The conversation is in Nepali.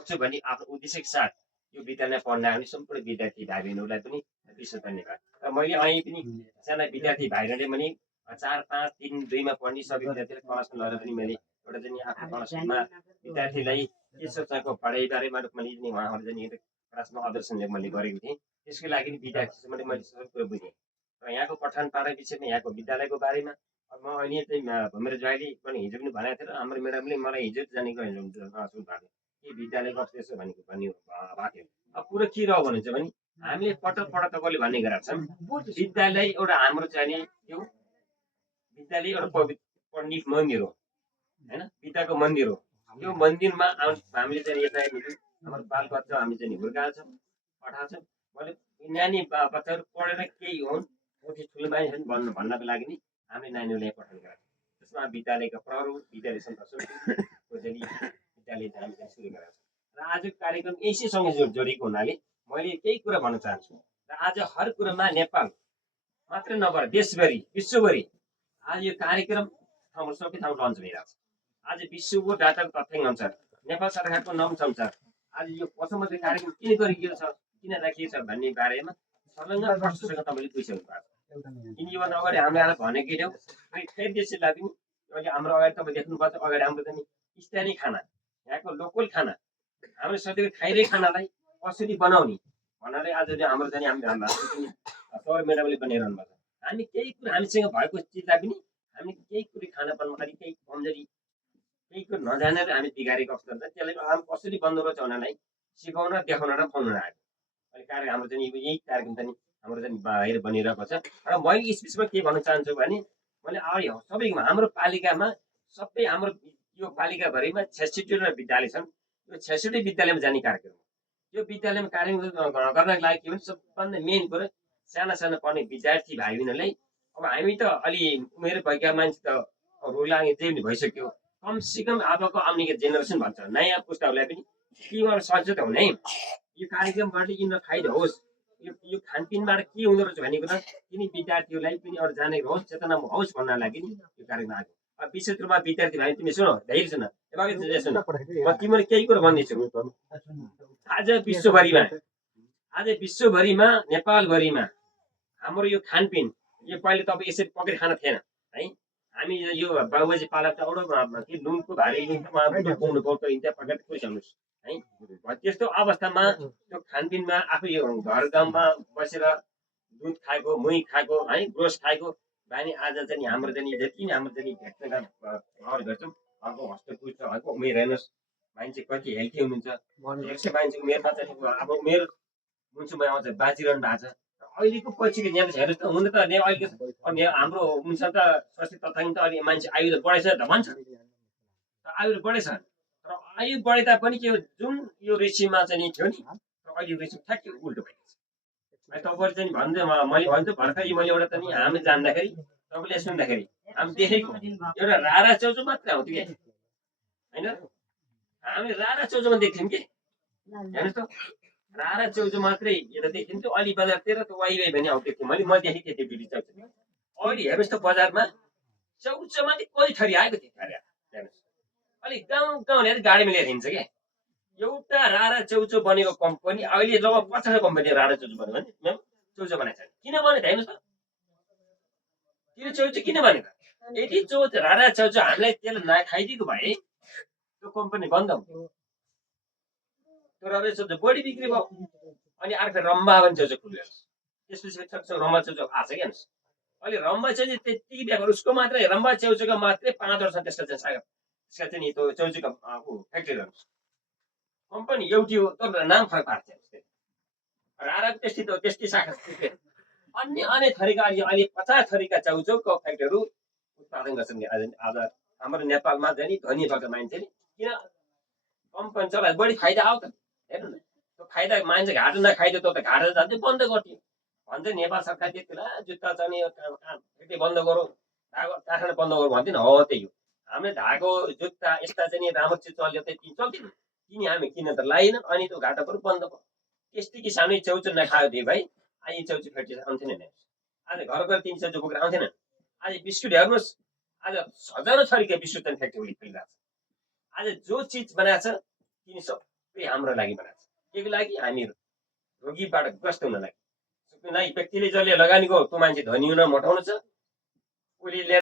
गर्छु भन्ने आफ्नो उद्देश्यको साथ यो विद्यालय पढ्न आउने सम्पूर्ण विद्यार्थी भाइ बहिनीहरूलाई पनि विशेष धन्यवाद। र मैले अहिले पनि साना विद्यार्थी भाइहरूले पनि 4, 5, 3, 2 मा पढ्ने सबै विद्यार्थीलाई क्लासमा लगेर पनि मैले एउटा चाहिँ आफ्नो क्लासमा विद्यार्थीलाई के सोचको पढाइ बारेमा मैले पनि उहाँहरू चाहिँ क्लासमा अदर्शनले मैले गरेको थिएँ। त्यसको लागि विद्यार्थीसँग मैले सबै कुरो बुझेँ र यहाँको पठन पाठन विषयमा यहाँको विद्यालयको बारेमा म अहिले चाहिँ मेरो ज्वाइँले पनि हिजो पनि भनेको थियो र हाम्रो म्याडमले मलाई हिजो जानेको सुन्नुभएको के विद्यालय कस्तो यसो भनेको भन्ने भएको थियो। अब कुरो के रह्यो भने चाहिँ भने हामीले पटक पटक तपाईँले भन्ने गरेका छौँ विद्यालय एउटा हाम्रो चाहिँ त्यो विद्यालय एउटा पण्डित मन्दिर हो होइन, पिताको मन्दिर हो। त्यो मन्दिरमा हामीले चाहिँ यता हाम्रो बाल बच्चा हामी चाहिँ हुर्काउँछौँ पठाउँछौँ। मैले नानी बच्चाहरू पढेर केही हुन् ठुलो मानिस भन्नको लागि नि हामीले नानीहरूलाई पठाउने गरेका छौँ। त्यसमा विद्यालयका प्रहरु विद्यालय विद्यालय हामीले सुरु गरेका छौँ र आजको कार्यक्रम यसैसँग जोडिएको हुनाले मैले केही कुरा भन्न चाहन्छु। र आज हर कुरामा नेपाल मात्रै नभएर देशभरि विश्वभरि आज यो कार्यक्रम सबै ठाउँ लन्च भइरहेको छ। आज विश्वको डाटाको तथ्याङ्क अनुसार नेपाल सरकारको नम्स अनुसार आज यो पशुपति कार्यक्रम किन गरिएको छ किन राखिएको छ भन्ने बारेमा सर्लङ्ग प्रश्नसँग तपाईँले बुझिसक्नु भएको छ। किन योभन्दा अगाडि हामीले आज भनेकै थियौँ फेरि त्यसलाई पनि अहिले हाम्रो अगाडि तपाईँ देख्नुभएको छ। अगाडि हाम्रो चाहिँ स्थानीय खाना यहाँको लोकल खाना हाम्रो सधैँ खाइरहेको खानालाई कसरी बनाउने भन्नाले आज हाम्रो चाहिँ सौर म्याडमले बनाइरहनु भएको छ। हामी केही कुरा हामीसँग भएको चिजलाई पनि हामी केही कुरो खाना बनाउनु अलिक केही कमजोरी केही कुरो नजानेर हामी बिगारेको अवस्था हुन्छ। त्यसलाई हामी कसरी बन्द गर्छ भन्नलाई सिकाउन देखाउन र खुवाउन आएको अहिले कार्यक्रम हाम्रो चाहिँ यही कार्यक्रम चाहिँ हाम्रो चाहिँ बाहिर बनिरहेको छ। र मैले यस विषयमा के भन्न चाहन्छु भने मैले अहिले सबैमा हाम्रो पालिकामा सबै हाम्रो यो पालिकाभरिमा 66वटा विद्यालय छन्। यो 66 विद्यालयमा जाने कार्यक्रम हो। यो विद्यालयमा कार्यक्रम गर्नको लागि के भने सबभन्दा मेन कुरो साना साना पढ्ने विद्यार्थी भाइ बहिनीहरूलाई अब हामी त अलि उमेर भएका मान्छे त रोलाङ जे पनि भइसक्यो। कमसेकम अबको आउने जेनेरेसन भन्छ नयाँ पुस्ताहरूलाई पनि के गर्न सक्छ त हुने यो कार्यक्रमबाट यिनीहरू फाइदा होस् यो खानपिनबाट के हुँदो रहेछ भन्ने कुरा यिनी विद्यार्थीहरूलाई पनि अरू जानेको होस् चेतना होस् भन्नको लागि यो कार्यक्रम आएको। विशेष रूपमा विद्यार्थी भाइ तिमी सुन धेरै सुन म तिमीले केही कुरो भन्दैछु। आज विश्वभरिमा नेपालभरिमा हाम्रो यो खानपिन यो पहिले तपाईँ यसरी पक्रेर खाना थिएन है। हामी यो बाबुजी पाला त एउटा के नुनको भारी पाउनु पर्छ त्यहाँ पकाएर खुइसाउनुहोस् है। त्यस्तो अवस्थामा त्यो खानपिनमा आफू यो घर गाउँमा बसेर दुध खाएको मुही खाएको है ग्रोस खाएको बानी आज चाहिँ हाम्रो चाहिँ जति नै हाम्रो चाहिँ भेट्ने अगाडि भेट्छौँ अर्को हस्पिटल पुग्छ अर्को उमेर हेर्नुहोस् मान्छे कति हेल्थी हुनुहुन्छ। 100 मान्छेको उमेरमा चाहिँ अब उमेर मुन्सुमा आउँछ बाँचिरहनु भएको छ। अहिलेको पछिको हेर्नुहोस् त हुन त अहिले हाम्रो हुन्छ त स्वास्थ्य तथ्याङ्क त अहिले मान्छे आयु त बढेछ त भन्छ आयु बढेछ तर आयु बढे तापनि के जुन यो रेसियोमा चाहिँ थियो नि अहिले रेसियो ठ्याक्कै उल्टो भइरहेछ। तपाईँले चाहिँ भन्दै मैले भन्छु भर्खरै मैले एउटा चाहिँ हामी जान्दाखेरि तपाईँले सुन्दाखेरि हामी देखेको एउटा रारा चौचो मात्रै आउँथ्यो कि होइन हामी रारा चौचोमा देख्थ्यौँ कि हेर्नुहोस् त रारा चौचो मात्रै यता देखिन्थ्यो अलि बजारतिर त वाइ भने आउँथ्यो मैले देखेको थिएँ त्यो बिबी चौचो। अहिले हेर्नुहोस् त बजारमा चौचोमा कोही थरी आएको थियो हेर्नुहोस् अलिक गाउँ गाउँले गाडीमा लिएर हिँड्छ क्या। एउटा रारा चौचो बनेको कम्पनी अहिले लगभग 50 कम्पनी रारा चौचो बन्यो भने चौचो बनाएको छ किन बनेको हेर्नुहोस् त त्यो चौचो किन बनेको यदि रारा चौचो हामीलाई त्यसलाई नखाइदिएको भए त्यो कम्पनी बन्द हुन्थ्यो। त्यो रारा चौचो बढी बिक्री भयो। अनि अर्को रम्बा भने चौचो खुल्यो त्यसपछि रम्बा चौचो आएको छ क्या हेर्नुहोस् अहिले रम्बा चौचो त्यति बिहा उसको मात्रै रम्बा चौचोको मात्रै 5 वर्ष त्यसका चाहिँ नि त्यो चौचोको फ्याक्ट्री हेर्नुहोस् कम्पनी एउटै हो तर नाम फरक पार्छ। रारा त्यस्तै शाखा अन्य थरीका अहिले 50 थरीका चौचोको फ्याक्ट्रीहरू उत्पादन गर्छन्। आज हाम्रो नेपालमा चाहिँ धनी भएको मान्छेले किन कम्पनी चलाए बढी फाइदा आयो त हेर्नु न त्यो फाइदा मान्छे घाटा नखाइदियो त घाटा जान्थ्यो बन्द गर्थ्यो भन्छ नेपाल सरकार त्यतिखेर जुत्ता चाहिँ फ्याक्ट्री बन्द गरौँ धागो कारखाना बन्द गरौँ भन्थ्यो नि हो त्यही हो। हामीले धागो जुत्ता यस्ता चाहिँ राम्रो चिज चल्यो त्यति चल्थ्यो किन हामी किन त लाइन अनि त्यो घाटा पनि बन्द भयो। त्यस्तै किसानले चौचो नखायो दिए भाइ आज चौचो फ्याक्ट्री आउँथेन नि आज घर घर 3 चौचो बोकेर आउँथेन। आज बिस्कुट हेर्नुहोस् आज हजारौँ थरीका बिस्कुट फ्याक्ट्री फैलिरहेको छ। आज जो चिज बनाएको छ तिनी सबै सबै हाम्रो लागि बनाएको छ के को लागि हामी रोगीबाट ग्रस्त हुन लागि कुनै व्यक्तिले जसले लगानी गर्यो त्यो मान्छे धनी हुन मोटाउनु छ उसले